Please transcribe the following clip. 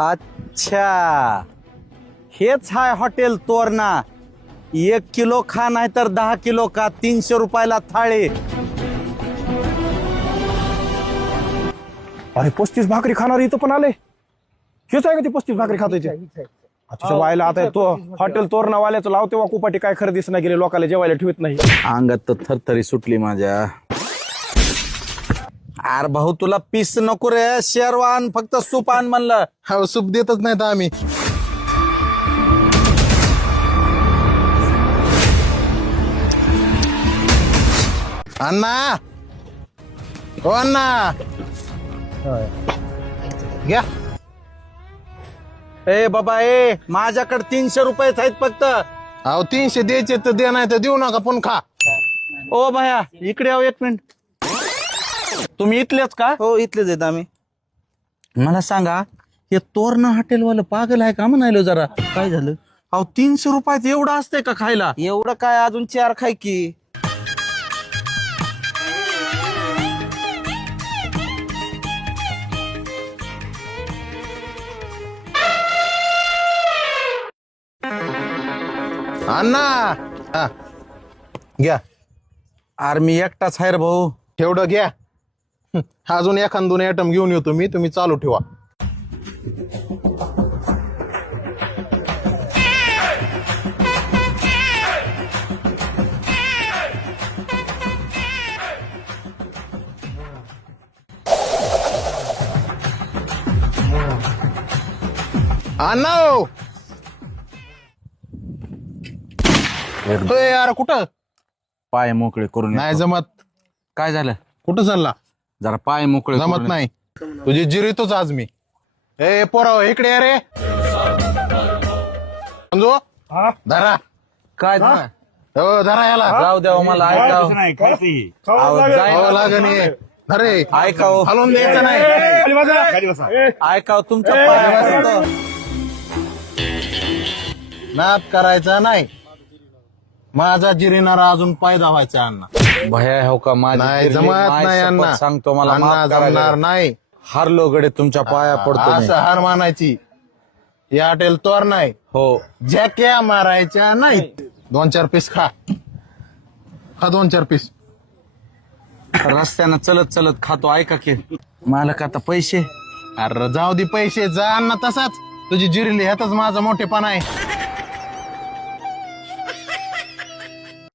अच्छा, हेच हाय hotel Torna. 1 kilo खा नाही तर 10 किलो का, 300 रुपयाला थाळी. अरे 35 भाकरी खाणार इथं पण आले. हेच आहे का ती 35 भाकरी खातोय ते? तुझ्या वायला आता तो हॉटेल तोरणावाल्याचं लावते वा कुपाटी काय खरेदीच नाही गेले, लोकांना जेवायला ठेवत नाही. अंगात तर थरथरी सुटली माझ्या. अरे भाऊ तुला पीस नको रे, शेरवान फक्त सूप आण म्हणलं. हा सूप देतच नाहीत आम्ही. अण्णा, हो अण्णा, घ्या. ए बाबा ए, माझ्याकडे 300 रुपयेच आहेत फक्त. अहो 300 द्यायचे तर दे, नाही तर देऊ नका, पण खा. ओ भया इकडे आहो 1 मिनिट. तुम्ही इथलेच का? हो इथलेच आहेत आम्ही. मला सांगा, हे तोरणा हॉटेलवालं पागल आहे का म्हणायलो जरा. काय झालं? अहो 300 रुपयात एवढं असतंय का खायला? एवढं काय, अजून 4 खाय की. अण्णा, हा घ्या. अरे मी एकटाच आहे रे भाऊ. तेवढं घ्या. अजून एखाद 2 आयटम घेऊन येतो मी, तुम्ही चालू ठेवा. अण्णा हो. होय यार, कुठं? पाय मोकळे करून नाही येतो. जमत. काय झालं? कुठं चालला? जरा पाय मोकळे जमत करून नाही. तुझी जिरीतोच आज मी. ए पोराव इकडे या रे. समजू धरा. काय झालं? हो धरा याला. जाऊ द्या मला, ऐकाव. अहो, जायला लागण हे. अरे ऐकाव. हलवून द्यायचं नाही. ऐकाव तुमच्या पायावर. नाद करायचा नाही. माझा जिरीनारा अजून पायदा व्हायचा अण्णा. भया हो का माझी नाही फिरली, जमत माय नाही शपथ अण्णा. सांगतो मला अण्णा माफ करायला. जमणार नाही. हारलो गडे तुमच्या पाया पडतो मी. असं हार मानायची. या हॉटेल तोर नाही. हो झॅक्या मारायच्या नाही. 2-4 पीस खा. खा 2-4 पीस. रस्त्यानं चलत चलत खातो. ऐका की मालक आता पैसे. अरे जाऊ दे पैसे, जा अण्णा तसाच. तुझी जिरीली ह्यातच माझा मोठेपणा आहे.